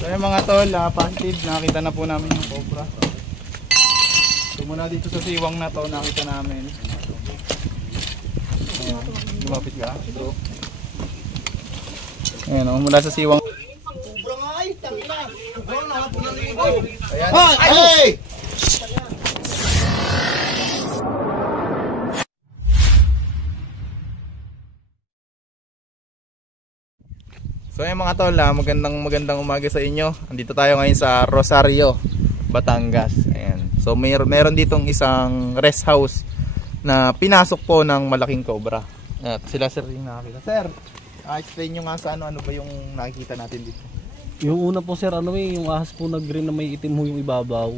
So yung mga tol, panted, nakita na po namin yung cobra. So muna dito sa siwang na to, nakita namin. Ayan, lumapit ka, bro. Ayan, mula sa siwang. Cobra nga ay, tangina. Cobra na, pinaligo. Ayan. Ay! So yung mga tol, magandang umaga sa inyo. Andito tayo ngayon sa Rosario, Batangas. Ayan. So meron ditong isang rest house na pinasok po ng malaking cobra. At sila sir yung nakakita. Sir, explain nyo nga sa ano ba yung nakikita natin dito. Yung una po sir, yung ahas po na green na may itim ho yung ibabaw.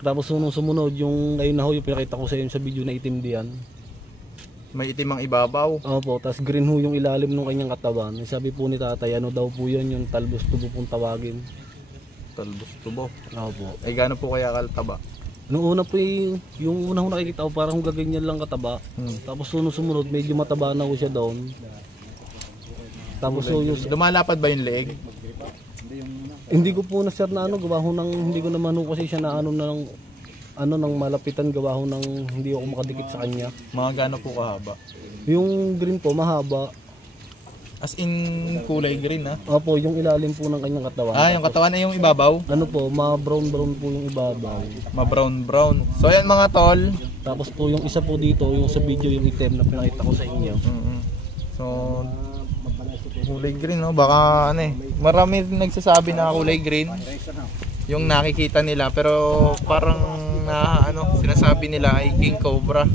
Tapos sumunod yung ayun na ho yung pinakita ko sa inyo sa video na itim diyan. May itim ang ibabaw. Opo, tapos green ho yung ilalim ng kanyang katawan. Sabi po ni tatay, ano daw po yan, yung talbos tubo pong tawagin. Talbos tubo. Opo. Ay gaano po kaya kaltaba? Nung una po yung una ho nakikita ko parang gaganyan lang kataba. Tapos sumunod medyo mataba na ho siya doon. Tapos so yung lumalapad ba yung leeg? hindi ko po na sir na gawa ho ng hindi ko naman ho kasi siya na nang malapitan gawa ho ng hindi ako makadikit sa kanya. Mga gaano po kahaba? Yung green po mahaba. As in kulay green ha? Opo, yung ilalim po ng kanyang katawan. Yung katawan ay yung ibabaw? Ano po, ma-brown po yung ibabaw. Ma-brown. So ayan mga tol. Tapos po yung isa po dito, yung sa video yung item na pinakita ko sa inyo. So kulay green no, baka marami nagsasabi na kulay green yung nakikita nila, pero parang sinasabi nila ay king cobra.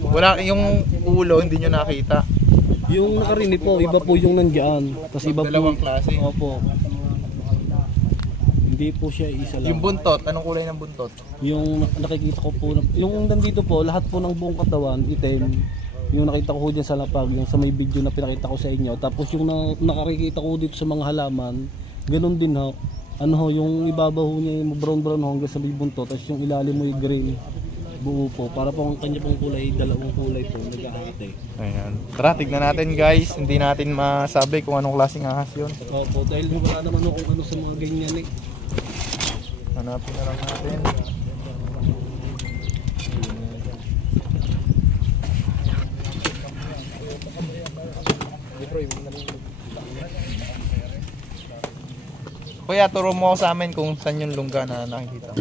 Wala yung ulo, hindi nyo nakita. Yung nakarinig po, iba po yung nandiyan. Tapos iba dalawang po, klase. Opo. Hindi po siya isa lang. Yung buntot, anong kulay ng buntot? Yung nakikita ko po, yung nandito po, lahat po ng buong katawan, itim. Yung nakita ko dyan sa lapag, yung sa may video na pinakita ko sa inyo. Tapos yung nakakikita ko dito sa mga halaman, ganun din ho. Yung ibabaw niya yung brown hanggang sa may buntot, tapos yung ilalim mo yung green. Buo po, para po ang kanya pong kulay, dalawang kulay po, nag-ahate. Ayan. Tara, tignan natin guys, hindi natin masabi kung anong klaseng ahas yun. Opo, dahil wala naman kung ano sa mga ganyan Hanapin na lang natin. Kuya, turo mo sa amin kung saan yung lungga na nakikita.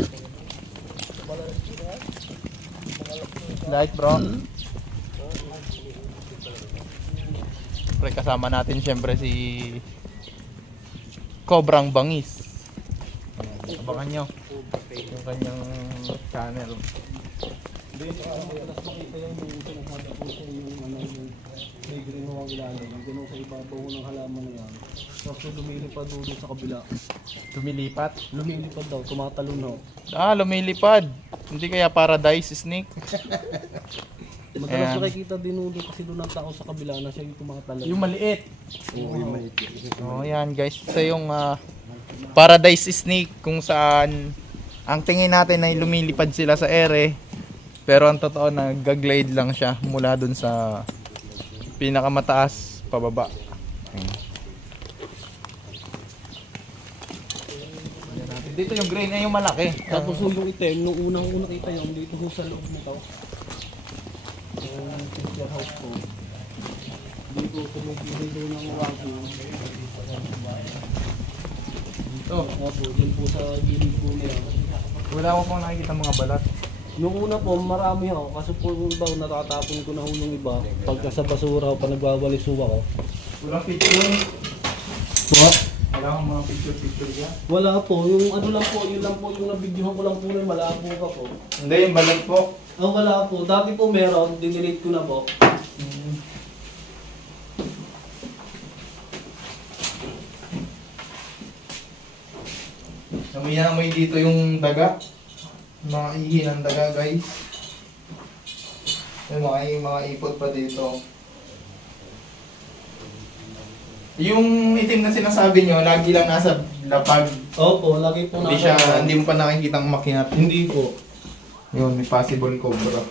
Light bro. Pre, kasama natin syempre si Cobrang Bangis. Abangan nyo yung kanyang channel. May green ho ang ilalim, gano'n sa ibabaw ng halaman na yan. Tapos lumilipad doon sa kabila. Lumilipat? Lumilipad daw, tumatalon ho. Lumilipad. Hindi kaya paradise snake? Madalas nakikita din doon kasi doon ang tao sa kabila na siya yung tumatalon. Yung maliit. Oo, yung maliit. Yan guys. Ito yung paradise snake kung saan ang tingin natin ay lumilipad sila sa ere. Pero ang totoo nag-glide lang siya mula doon sa pinakamataas pababa. Dito yung green ay yung malaki. Tapos yung item, nung unang nakita yun, dito sa loob nito. Yung picture house ko. Dito sumugin ng wagi. Dito. Opo, dyan po sa gilid po niya. Wala ko pang nakikita mga balat. Nung una po, marami ako. Kaso po daw natatapon ko na yung iba. Pagka sa basura, pag nagwawalisuwa ko. Walang picture. Po? Wala akong mga picture dyan. Wala po. Yung lang po, yun lang po yung nabidyohan ko lang po na malabo ka po. Hindi, yung balat po. Wala po. Dati po meron, dinelete ko na po. Amoy dito yung daga. Mga ihi ng daga guys. May mga ipot pa dito. Yung itim na sinasabi nyo, lagi lang nasa lapag. Opo, lagi po Hindi mo pa nakikitang makinat. Hindi po. Yun, may possible cobra.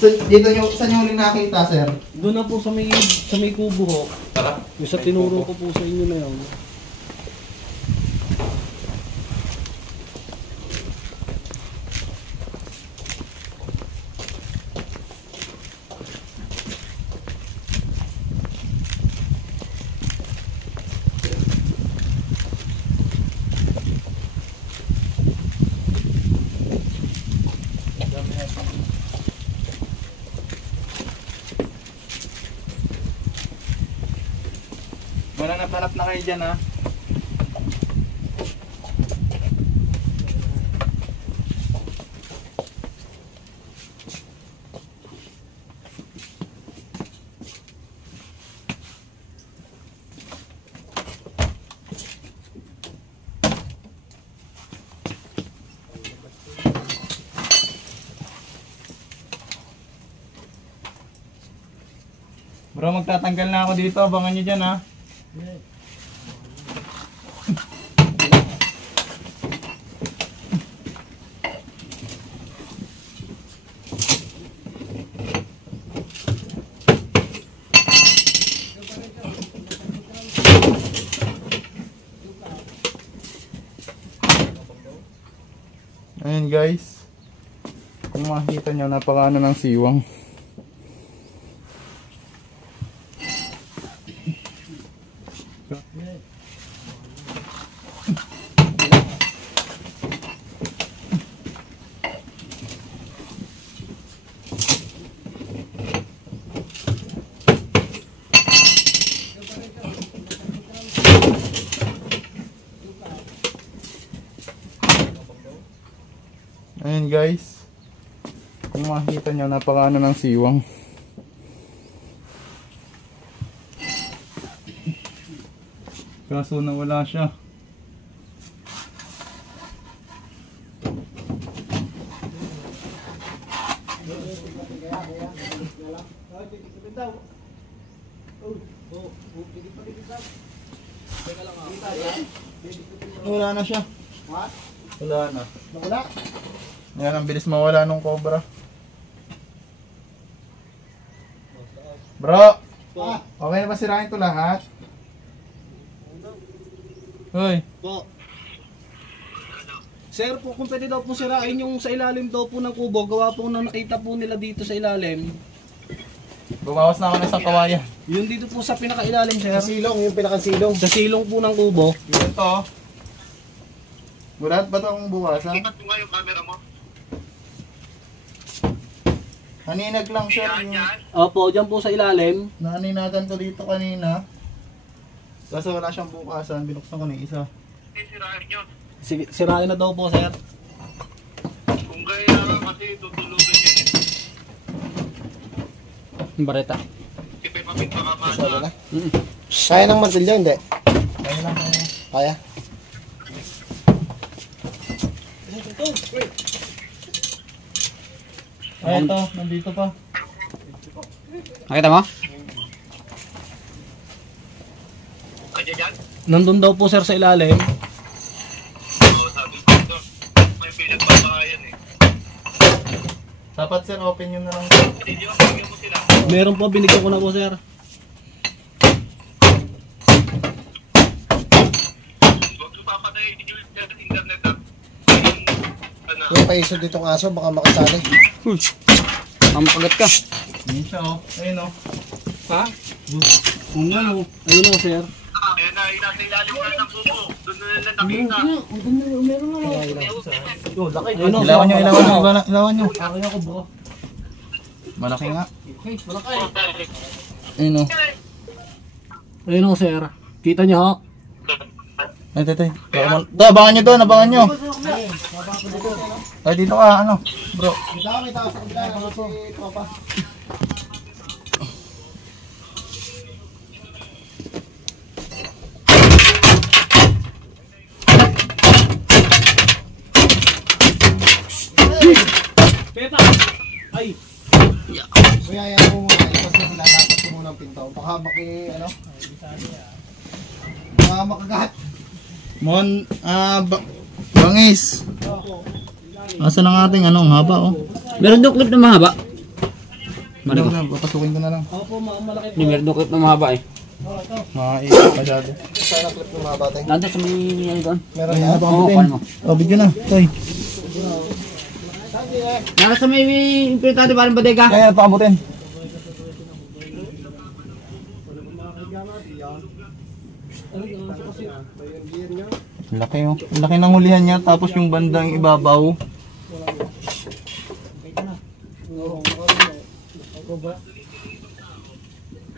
So, dito nyo, saan nyo ulit nakita, sir? Doon na po sa may kubo ho. Tara. Yung sa tinuro ko po sa inyo na yun. Mananap na kayo dyan, ha. Bro, magtatanggal na ako dito. Abangan nyo dyan, ha. Ayan guys, kung makikita nyo, napakaano ng siwang. Ayan guys, kung makikita nyo, napakaano ng siwang. Kaso nawala siya. Wala na siya. Wala na. Wala. Yan, ang bilis mawala nung cobra. Bro! Okay na ba sirain ito lahat? Hoy! Po. Sir, po, kung pwede daw po sirain yung sa ilalim daw po ng kubo, gawa po na nakita po nila dito sa ilalim. Bumawas na ako ng isang kawayan. Yun dito po sa pinakailalim, sir. Sa silong, yung pinakasilong. Sa silong po ng kubo. Yun to. Bulat ba ito akong bukasan? Ikat mo nga yung camera mo. Naninag lang sir. Opo, dyan po sa ilalim. Naninagan ko dito kanina. Kaso wala siyang bukasan. Binuksan ko na isa. Sirahin yun. Sige, sirain na daw po, sir. Kung kaya nga kasi tutulugan yun. Bareta. Sipay papit baka Wala na. masa. Kaya ng martilyo, hindi? Kaya lang kaya. Kaya? Ay ito, nandito pa. Nakita mo? Kanya dyan? Nandun daw po, sir, sa ilalim. Oo, sabi ko ito. May pinagbabakayan eh. Dapat sir, open nyo na lang. Hindi mo, bigyan mo sila. Meron po, binigyan ko na po, sir. Huwag mo papatayin yung internet ah. Ano? Yung paiso ditong aso, baka makasali. Uy, mampagat ka. Ayun siya oh. Ayun oh. Ha? Kung ano, ayun o, sir. Ayan na, nasa ilalim na ng kubo. Doon na nila nakita. Ayun o, Ilawan nyo, ilawan nyo. Ilawan nyo. Akin ako, bro. Malaki nga. Malaki. Ayun oh. Ayun o, sir. Kita niyo, ho? Ay, tay. Abangan nyo doon, abangan nyo. Ay, dito ka, ano, bro. Dito kami taas sa kabila, ano si Papa. Peta! Ay! Kuya, yan mo muna. Ipos na nilalapat ko muna ang pinto. Baka ano? Baka makagat. Mon, bangis. Asa ng ating ano, ang haba oh. Meron doon clip na mahaba. Mali ko. Papasukin ko na lang. Opo, malaki po. Hindi, meron doon clip na mahaba eh. Makaikot masyado. Sana clip ng mga batay. Nandun sa may ano doon. Meron na. Oo, kuhan mo. Oh, video na. Toy. Nasa may impintado ba ng bodega? Kaya pakabutin. Laki oh. Laki ng hulihan niya tapos yung bandang ibabaw.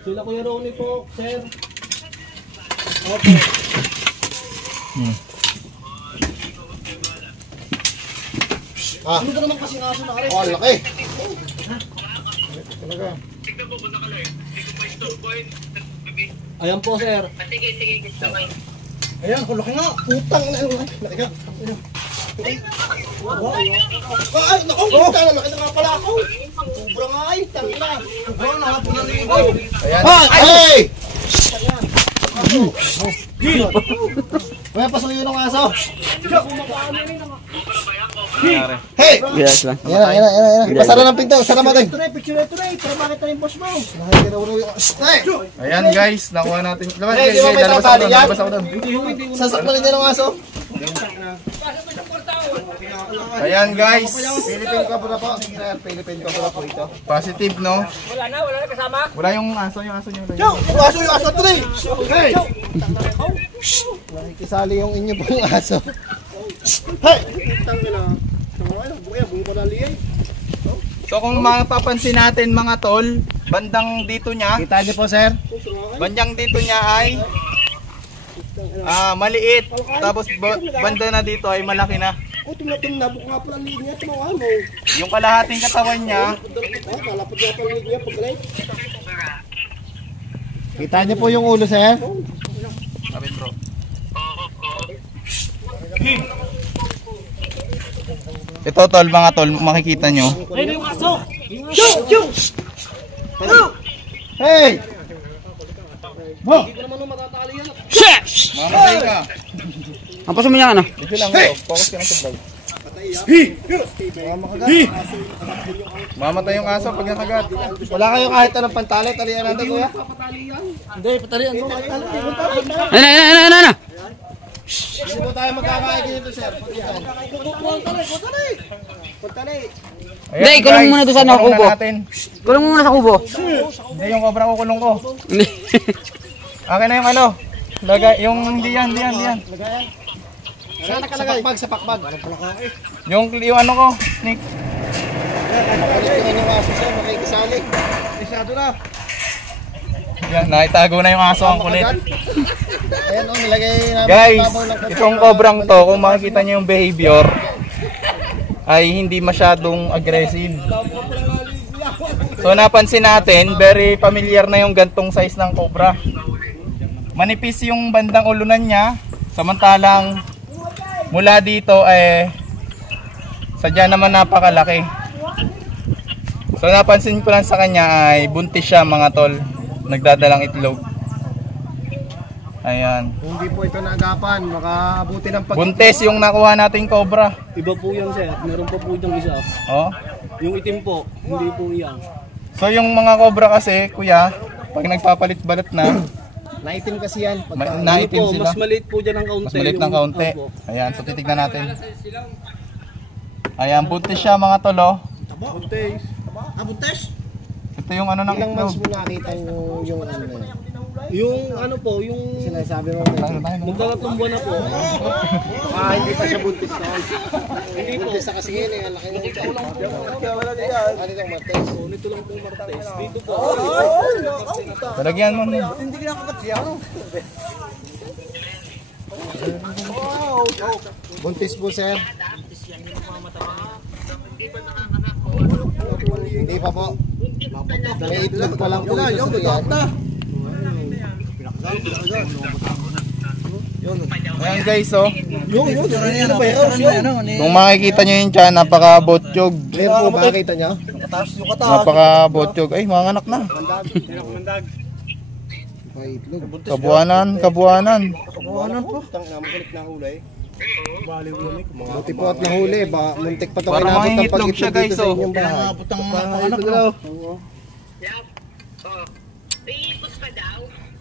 Sila Kuya Ronnie po, sir. Ah. Ano ka naman kasi nga na rin? Oh, laki. Ayan po, sir. Ayan, laki nga. Putang na. Laki nga. Ay, naku, laki na nga pala ako. Sobra nga ay, tangina. Sobra nga po na rin. Ayan. Hey! Kaya pasuyo ng aso. Hey! Yes lang. Ayan. Pasara ng pinto, sara mo tayo. Picture ito rin, para makita rin boss mo. Hey! Ayan guys, nakuha natin. Labas, Hey, di ba may lalabas tatali ako doon, yan? lalabas ako doon. Sasakmalin niya ng aso. Ayan guys, Philippine Cobra po. Philippine Cobra po ito. positive no? Wala na kasama. Wala yung aso niyo. Yung aso ito rin. Hey! Nakikisali yung inyo pong aso. Hey! So kung mapapansin natin mga tol, bandang dito niya, Kita niyo po, sir. bandang dito niya ay maliit. Tapos banda na dito ay malaki na. Nabuk nga pala linya. Tumawa mo. Yung kalahating katawan niya, Malapot nga pala linya. Pagkalay. Kita niyo po yung ulo, sir. sabi bro. Ito tol, mga tol, makikita nyo. Hey! Mamatay ka. Ang paso mo niya ano? Dito lang bro, focus ka na sa vlog. Mamatay yung aso pag nakagat. Wala kayong kahit anong pantali. Talian natin, kuya. Hindi, patalian mo. Ano? Hindi po tayo magkakain dito, sir. Pantali. Hindi, kulong muna doon sa ano, kubo. Kulong mo muna sa kubo. Hindi, yung cobra ko kulong ko. Akin na yung ano. Lagay, yung diyan. Saan nakalagay? Sa pakbag. Yung ano ko, Nick. Palitin yung aso, sir. Makikisali. Masyado na. Yan, nakitago na yung aso, ang kulit. Ayan, nilagay namin. Guys, itong cobrang to, kung makikita nyo yung behavior, ay hindi masyadong aggressive. So napansin natin, very familiar na yung gantong size ng cobra. Manipis yung bandang ulunan niya, samantalang mula dito sadya naman napakalaki. So napansin ko lang sa kanya ay buntis siya mga tol, nagdadalang itlog. Ayan. Kung di po ito naagapan, makabuti ng Buntis yung nakuha nating cobra. Iba po yan, sir. Meron pa po diyang isa. Oh. Yung itim po, hindi po yan. So yung mga cobra kasi, kuya, pag nagpapalit-balat na, Naitim kasi yan. naitim Po, sila. mas maliit po dyan ng kaunti. Mas maliit ng kaunti. Opo. Ayan, so titignan natin. Ayan, buntis siya mga tolo. Buntis. Buntis? Ito yung ano ng Ilang months itlog. mo nakita yung ano na yun? Yung ano po, yung Sinasabi mo. magdadatlong buwan na po. Hindi pa siya buntis na. Hindi buntis na kasi ngayon eh. Ang laki na ito. Ano itong martes? Nito lang po martes. Dito po. Talagyan mo na. Hindi kinakagat siya. Buntis po, sir. Hindi pa po. May itlog pa lang po ito sa tiyan. Ayan guys, oh. Ano ba yun? Kung makikita nyo yun dyan, napaka-botsyog. Ayan po, makikita niya? Napaka-botsyog. Ay, mga anak na. May itlog. Kabuanan. Ano po? Makulit na huli. Buti po at nahuli. Muntik pa ito Parang kinabot ng mangingitlog siya, pag-itlog dito guys, sa oh. inyong bahay. Kinabot ang mga anak daw.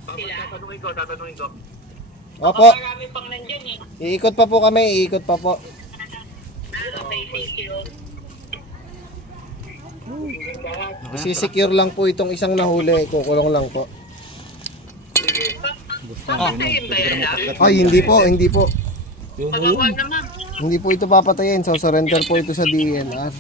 Tatanungin ko. Opo. Marami pang nandyan eh. Iikot pa po kami, iikot pa po. Okay, thank you. Isisecure lang po itong isang nahuli, kukulong lang po. Papatayin ba yan lang? Ay, hindi po, hindi po. Pagawa naman. Hindi po ito papatayin, so surrender po ito sa DNR.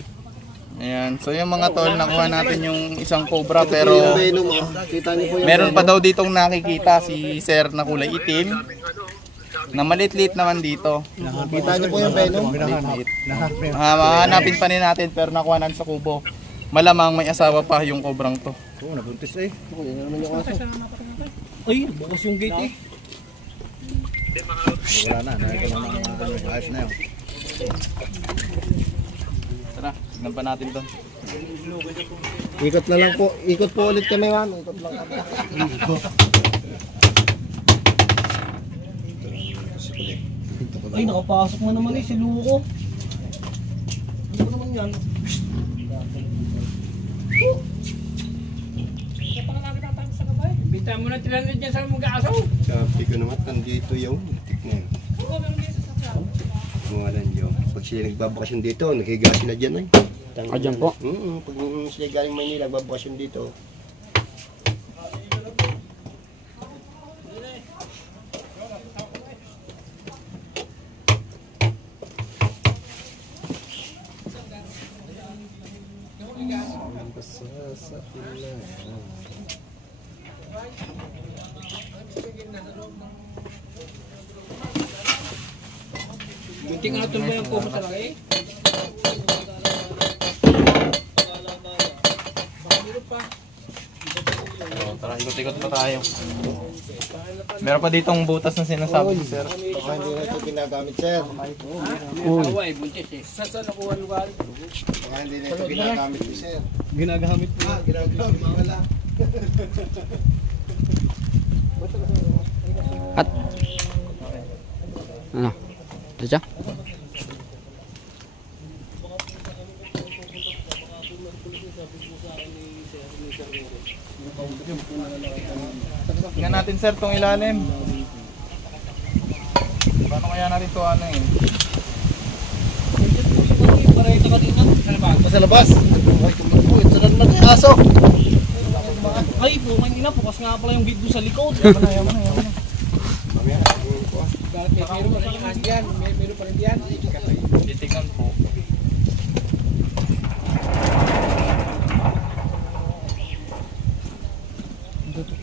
Ayan. So yung mga tol, nakuha natin yung isang cobra pero Venom, oh. Kita niyo po yung meron pa daw ditong nakikita si sir na kulay itim na malitlit naman dito. Kita niyo po yung Venom. Malitlit. Mahanapin pa rin natin pero nakuha natin sa kubo. Malamang may asawa pa yung kobrang to. Oo, nabuntis eh. Oo, yan naman yung aso. Ay, bukas yung gate eh. Wala na, nakita lang ng ayos na yun. Tara, tignan pa natin to. Ikot na lang po, ikot po ulit kami ma'am. Ikot lang kami. Ay, nakapasok mo naman eh, si Luko. Ano ba naman yan? Bita mo na 300 dyan sa mag-aasaw. Sabi ko naman, nandito yung tik na yun. Mga lang yun. Pag sila nagbabakasyon dito, nakiga sila dyan ay. Dyan po? Pag sila galing Maynila, nagbabakasyon dito. Bunting nga ito mo yung kubo sa laki. Tara, ikot-ikot pa tayo. Meron pa ditong butas na sinasabi ni sir. Baka hindi na ito ginagamit sir. Awa eh, buntis eh. Saan nakuha lugar? Baka hindi na ito ginagamit ni sir. Ginagamit po. Ginagamit wala. At? Ano? Diyan? Tingnan natin sir tong ilalim. Paano kaya natin to ano eh? Parehita ka din na. Sa labas. Ay, kumapo. Ito na naman yung aso. Ay, pumang ina, bukas nga pala yung gate doon sa likod. Yaman na. Meron pa rin yan. Meron pa rin yan. Titignan po.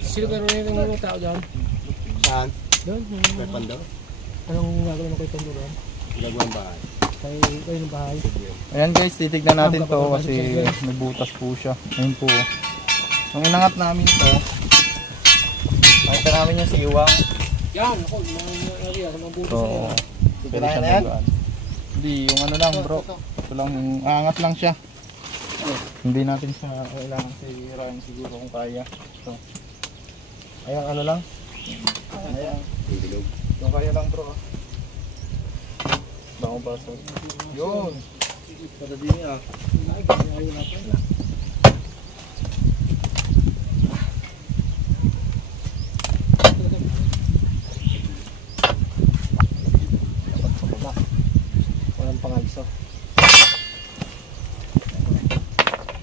Sino pero rin yung mga tao dyan? Saan? Doon. May pando? Anong gagawin mo kay Panduran? Gagawang bahay. Kayo ng bahay. Ayan guys, titignan natin to kasi may butas po siya. Ayun po. Nung inangat namin to, nakita namin yung siwang. Yan, ako. Mga sa mga butas So, na yan. pwede siya magaan. Hindi, yung ano lang bro. Ito lang, yung aangat lang siya. Hindi natin siya kailangan sirain siguro kung kaya. So, ayan ano lang. Ayan. Yung kaya lang bro. Bako baso. Yun. Pada din niya. Walang pangayso.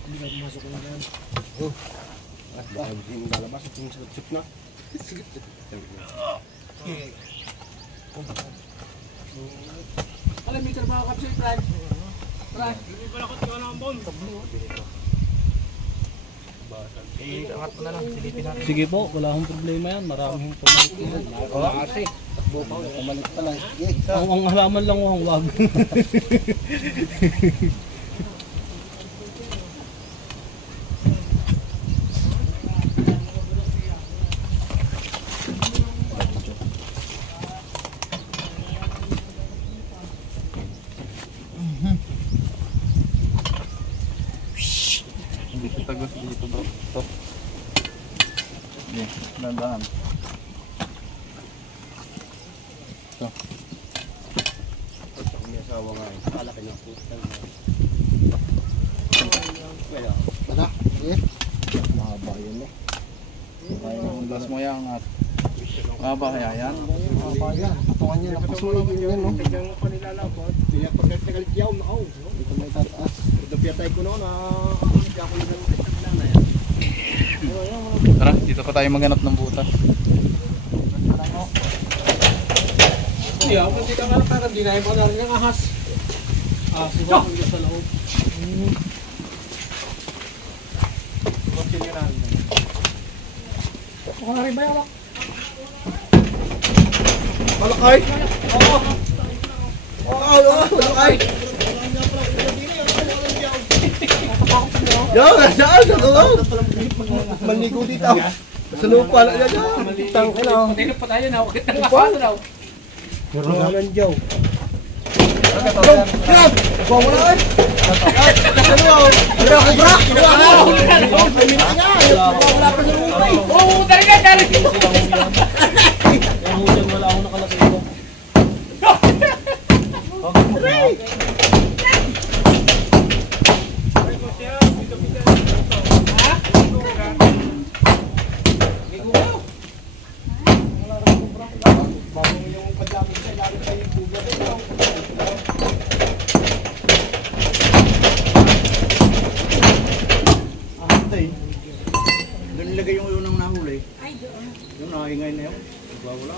Hindi na pumasok na yan. At baka hindi lalabas at yung sakit na. Alam, may trabaho ka sa'yo, Fran. Fran. Hindi pala ko tiwala ang bond. Iangat mo na lang, silipin natin. Sige po, wala akong problema yan. Maraming pumalit yan. Kasi. Pamalit pa lang. Ang halaman lang ang wag. Hindi siya tagos dito bro. Ito. Hindi, dandahan. Ito. May asawa nga eh. Kalaki ng puta. Wala. Sige. Mahaba yun eh. Kaya yung gas mo yan at Mababa kaya yan? Mababa yan. Patungan niya. Napasulig yun no? Tignan mo pa nilalapot. Hindi na pagkagalit yaw na ako. Ito may tataas. Dapyatay ko noon na hindi ako nilalapot na yan. Tara, dito pa tayo maghanap ng butas. Hindi ako hindi ka kalakaran. Hindi na yung pagkarin ng ahas. Suha ko sa loob. Ako na rin ba yawak? Malakay! Oo! Malakay! Yo, nasaan? Sa tulog! Maligo dito. Sa lupa na yan. Tangin na. Tingnan pa tayo na. Huwag kitang ahas daw. Meron dyan. Grab! Bawa na eh! Ano ako? Ano ako bra? Ay, minta nga! Wala pa sa lupa eh! Oo, talaga, talaga. Kaya mo dyan wala akong nakalagay ko. Doon nilagay yung unang nahuli. Ay, doon. Yung nakingay na yun. Wala.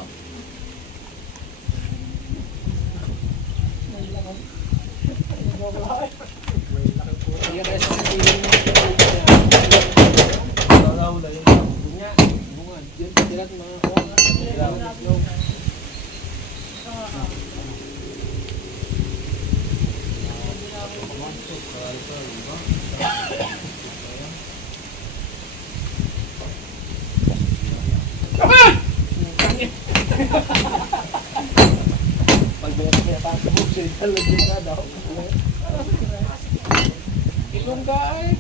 Ilong ka ay.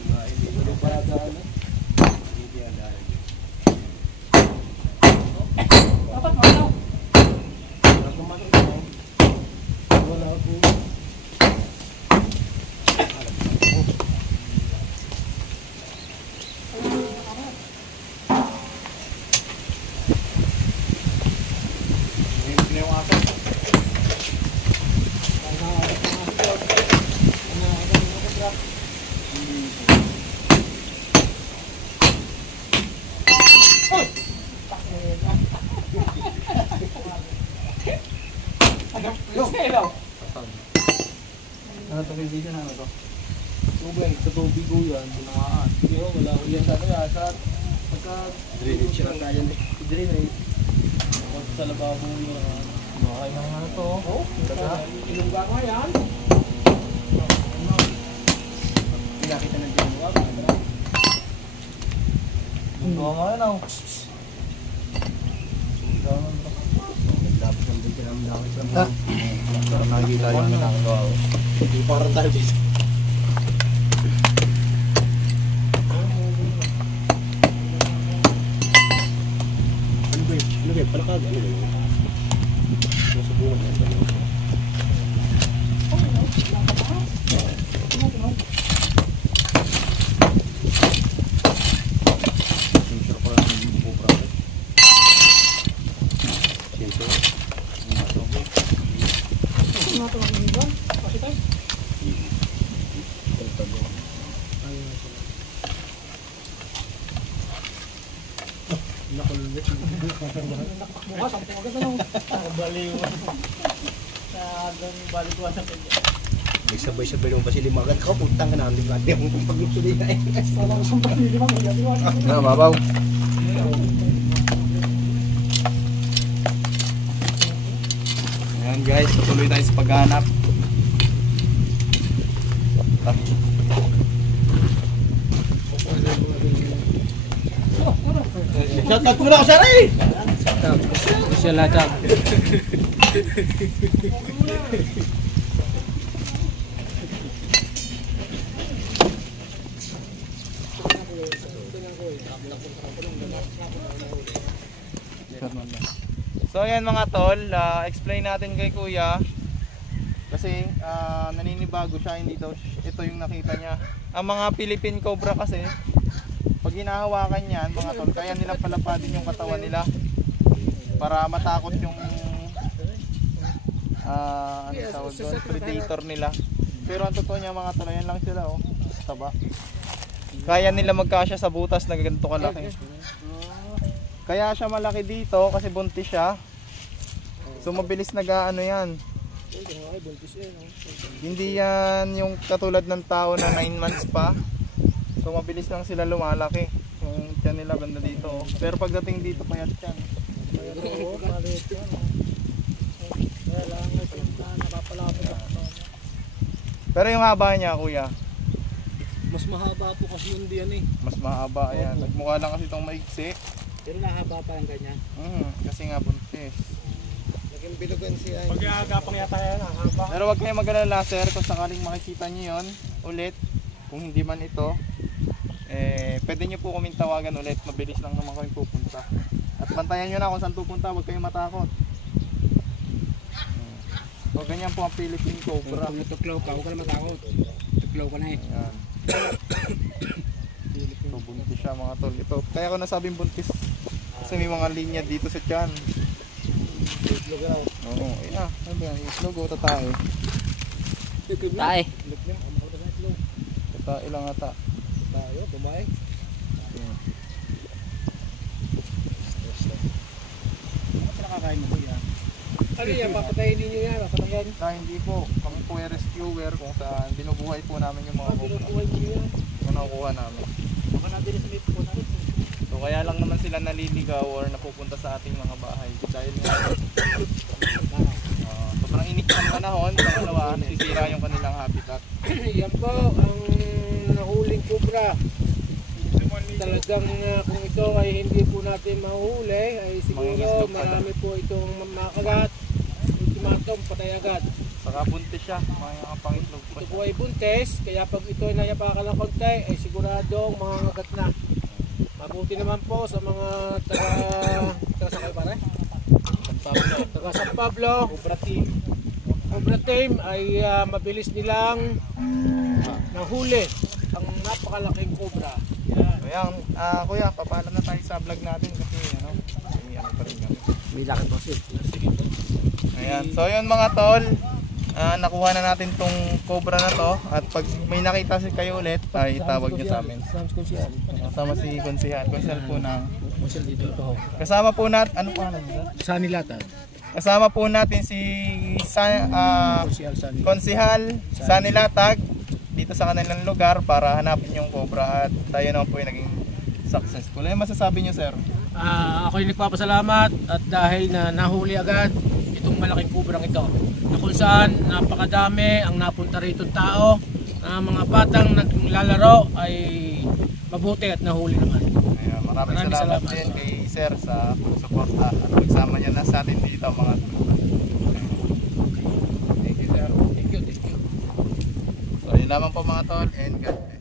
Ano ito kaibigan na ito? Tubig, sa tubig ko yan. Binakaan. Hindi ko, wala ko yan. Sabi nga, sa pagka... Drainage lang tayo. Drainage. Sa lababo mo yan. Okay na nga ito. Oh, Ilong ka nga yan. Pinakita ng dinuwag. Oo nga yan ako. Dapat ang bigyan namin namin sa mga. Para nakikita yung nakagawa ko. Hindi parang tayo dito. Ano ba yun? Ano ba yun? Palakad? Ano ba yun? Nasa buwan na ito. Sensor ko lang yung bubra ko. Sensor. May sabay-sabay naman ba si Limagan? Ikaw, putang ka na. Hindi akong pag-ipsulit na eh. Na, mabaw. Ayan guys, tuloy tayo sa paghahanap. Shoutout mo na ako, Saray! siya lahat. So ayan mga tol, explain natin kay kuya. Kasi naninibago siya, hindi daw ito yung nakita niya. Ang mga Philippine Cobra kasi, pag hinahawakan yan mga tol, kaya nila palapadin yung katawan nila. para matakot yung ano tawag doon, predator nila. Pero ang totoo niya mga tol, yan lang sila oh. Taba. Kaya nila magkasya sa butas na ganito kalaki. Kaya siya malaki dito kasi buntis siya. So mabilis nag-aano yan. Hindi yan yung katulad ng tao na 9 months pa. So mabilis lang sila lumalaki. Yung tiyan nila ganda dito oh. Pero pagdating dito payat yan. Pero yung haba niya kuya, Mas mahaba po kasi yung diyan eh. mas mahaba yan. Nagmukha lang kasi itong maigsi. Pero nahaba pa lang ganyan. Kasi nga buntis. Naging bilugan siya. Pag-aagapang yata yan, haba. Pero wag kayong mag-alala sir kung sakaling makikita nyo yun ulit. Kung hindi man ito, pwede nyo po kaming tawagan ulit. Mabilis lang naman kami pupunta. At bantayan nyo na kung saan pupunta, wag kayong matakot. So ganyan po ang Philippine Cobra. Kung natuklaw ka, huwag ka na matakot. Tuklaw ka na eh. Ayan. So buntis siya mga tol. Ito, kaya ko nasabing buntis. Kasi may mga linya dito sa tiyan. Oo, ayan. Ano ba yan? Islog o tatae? Tae. Tatae lang ata. Tayo, babae. Nakakain mo kuya. Ano yan, papatayin ninyo yan, papatayin. Hindi po. Kami po ay rescuer kung saan binubuhay po namin yung mga cobra. Binubuhay nyo yan. Yung nakukuha namin. Baka natin sa may pupunta. So kaya lang naman sila naliligaw or napupunta sa ating mga bahay. Dahil nga sobrang init ng panahon, pangalawa, sisira yung kanilang habitat. Yan po, ang nahuling cobra. Talagang kung ito ay hindi po natin mahuli, ay siguro marami po itong makagat. Ultimatum, patay agad. Saka buntis siya, mga pangitlog pa Ito siya. po ay buntis, kaya pag ito ay nayapakan ng konti, ay siguradong mangangagat na. Mabuti naman po sa mga taga sakay pare? Taga San Pablo, Cobra Team. Cobra Team ay mabilis nilang nahuli ang napakalaking cobra. So yan, kuya, papaalam na tayo sa vlog natin kasi ano pa rin kami. May lakad boss eh. Ayan, so yun mga tol, nakuha na natin tong cobra na to at pag may nakita kayo ulit ay tawag nyo sa amin. Kasama si Konsihal po ng kasama po natin, ano pa naman? Sani Latag. Kasama po natin si Konsihal Sani Latag dito sa kanilang lugar para hanapin yung cobra at tayo naman po yung naging successful. Ano masasabi nyo sir? Ako yung nagpapasalamat at dahil na nahuli agad itong malaking kubrang ito na kung saan napakadami ang napunta rito tao na mga batang naglalaro ay mabuti at nahuli naman. Ayan, maraming salamat din kay sir sa suporta at pagsama niya na sa atin dito mga tol. Thank you sir. Thank you. So yun lamang po mga tol and God bless.